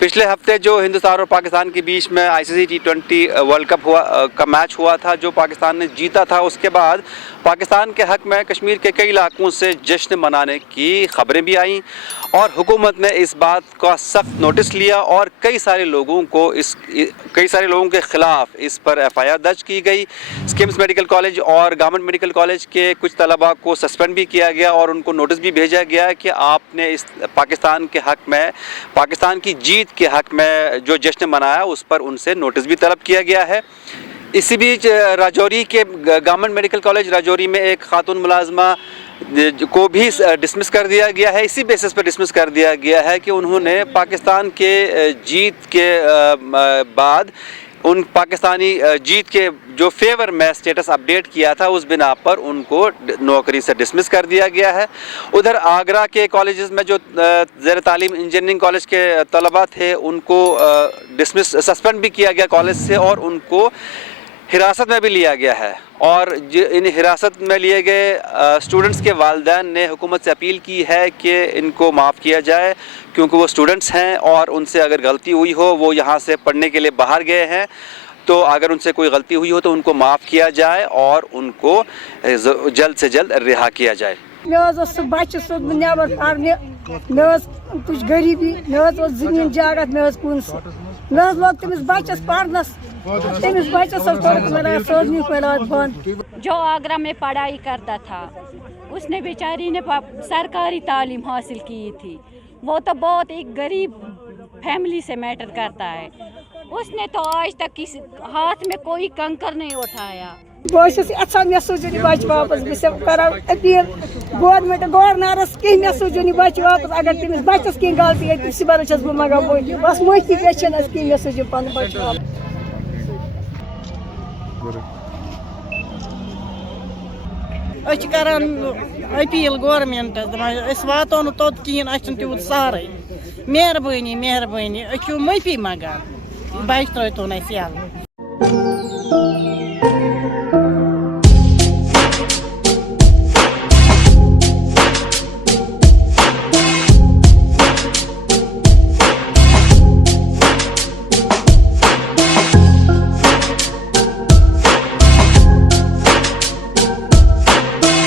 पिछले हफ्ते जो हिंदुस्तान और पाकिस्तान के बीच में ICC T20 वर्ल्ड कप का मैच हुआ था, जो पाकिस्तान ने जीता था, उसके बाद पाकिस्तान के हक़ में कश्मीर के कई इलाकों से जश्न मनाने की ख़बरें भी आईं और हुकूमत ने इस बात का सख्त नोटिस लिया और कई सारे लोगों के ख़िलाफ़ इस पर FIR दर्ज की गई। स्किम्स मेडिकल कॉलेज और गवर्नमेंट मेडिकल कॉलेज के कुछ तलबा को सस्पेंड भी किया गया और उनको नोटिस भी भेजा गया कि आपने इस पाकिस्तान के हक़ में, पाकिस्तान की जीत के हक़ में जो जश्न मनाया उस पर उनसे नोटिस भी तलब किया गया है। इसी बीच राजौरी के गवर्नमेंट मेडिकल कॉलेज राजौरी में एक खातून मुलाजमा को भी डिसमिस कर दिया गया है। इसी बेसिस पर डिसमिस कर दिया गया है कि उन्होंने पाकिस्तान के जीत के बाद उन पाकिस्तानी जीत के जो फेवर में स्टेटस अपडेट किया था, उस बिना पर उनको नौकरी से डिसमिस कर दिया गया है। उधर आगरा के कॉलेजेस में जो ज़ेर तालीम इंजीनियरिंग कॉलेज के तलबा थे, उनको सस्पेंड भी किया गया कॉलेज से और उनको हिरासत में भी लिया गया है। और इन हिरासत में लिए गए स्टूडेंट्स के वालिदैन ने हुकूमत से अपील की है कि इनको माफ़ किया जाए, क्योंकि वो स्टूडेंट्स हैं और उनसे अगर गलती हुई हो, वो यहाँ से पढ़ने के लिए बाहर गए हैं, तो अगर उनसे कोई गलती हुई हो तो उनको माफ़ किया जाए और उनको जल्द से जल्द रिहा किया जाए। कुछ गरीबी जमीन जागत लोग तमिस बच्चस पढ़नस तमिस बच्चस बंद। जो आगरा में पढ़ाई करता था, उसने बेचारी ने सरकारी तालीम हासिल की थी। वो तो बहुत एक गरीब फैमिली से मैटर करता है। उसने तो आज तक किसी हाथ में कोई कंकर नहीं उठाया। अच्छा मे सूझ बच वापस बह अपील गवर्नरस कह मे सूझ बच वापस। अगर तमिस बच्चस कह गलती सह बस बह मगा बस माफी गई मे सूझ पन बच वापस। करान अपील गवर्नमेंटस वातो नोत कहें तूत सहरे। मेहरबानी मेहरबानी माफी मंगान बच त्रो यल।